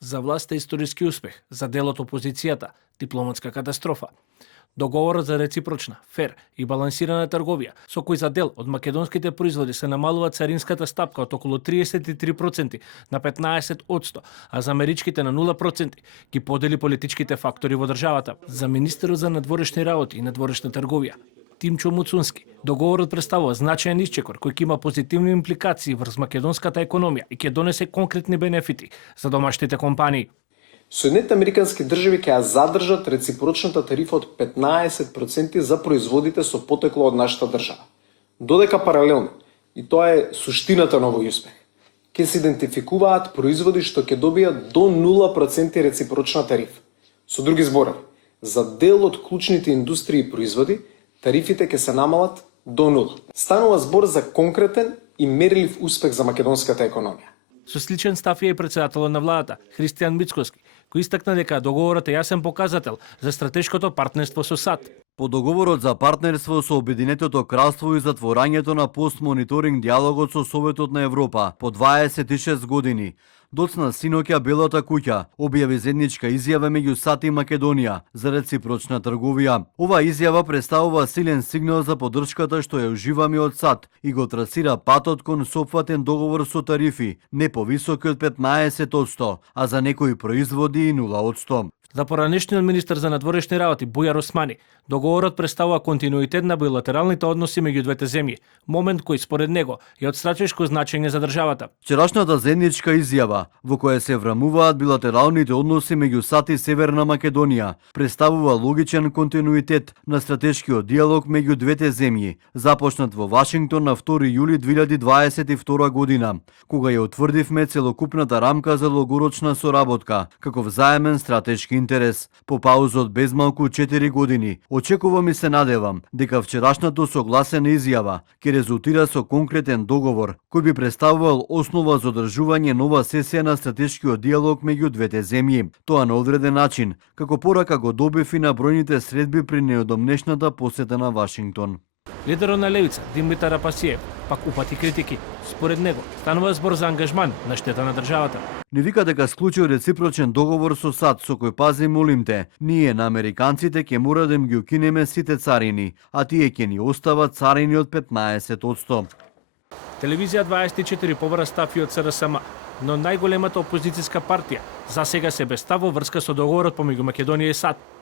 За власта историски успех, за дел од опозицијата дипломатска катастрофа. Договорот за реципрочна, фер и балансирана трговија, со кој за дел од македонските производи се намалува царинската стапка од околу 33% на 15%, а за америчките на 0%, ги подели политичките фактори во државата. За министерот за надворешни работи и надворешна трговија Тимчо Муцунски, договорот представува значаен исчекор кој ќе има позитивни импликации врз македонската економија и ќе донесе конкретни бенефити за домашните компании. Соединетите американски држави ќе ја задржат реципрочната тарифа од 15% за производите со потекло од нашата држава. Додека паралелно, и тоа е суштината на овој успех, ќе се идентификуваат производи што ќе добијат до 0% реципрочна тарифа. Со други зборови, за дел од клучните индустрии и производи, тарифите ќе се намалат до 0. Станува збор за конкретен и мерлив успех за македонската економија. Со сличен став е и претседателот на владата, Христијан Мицкоски, кој истакна дека договорот е јасен показател за стратешкото партнерство со САД. По договорот за партнерство со Обединетото кралство и затворањето на постмониторинг диалогот со Советот на Европа по 26 години, доцна синоќа Белата куќа објави заедничка изјава меѓу САД и Македонија за реципрочна трговија. Ова изјава представува силен сигнал за поддршката што ја уживаме од САД и го трасира патот кон сопфатен договор со тарифи не повисоки од 15%, а за некои производи и 0%. За поранешниот министер за надворешни работи Бујар Османи, договорот представува континуитет на билатералните односи меѓу двете земји, момент кој според него е од стратешко значење за државата. Вчерашната заедничка изјава, во која се врамуваат билатералните односи меѓу САД и Северна Македонија, представува логичен континуитет на стратешкиот диалог меѓу двете земји, започнат во Вашингтон на 2 јули 2022 година, кога ја утврдивме целокупната рамка за долгорочна соработка, како взаемен стратешки интерес. По пауза од безмалку 4 години, очекувам и се надевам дека вчерашната согласена изјава ќе резултира со конкретен договор кој би представувал основа за одржување нова сесија на стратешкиот диалог меѓу двете земји. Тоа на одреден начин, како порака го добив и на бројните средби при неодомнешната посета на Вашингтон. Лидерот на левица Димитар Апасиев пак упати критики. Според него станува збор за ангажман на штета на државата. Не вика дека склучил реципрочен договор со САД со кој пази молимте, ние на американците ќе мора да им ги укинеме сите царини, а тие ќе ни остават царини од 15%. Телевизија 24 побара став и од СРСМ, но најголемата опозицијска партија засега се без став во врска со договорот помеѓу Македонија и САД.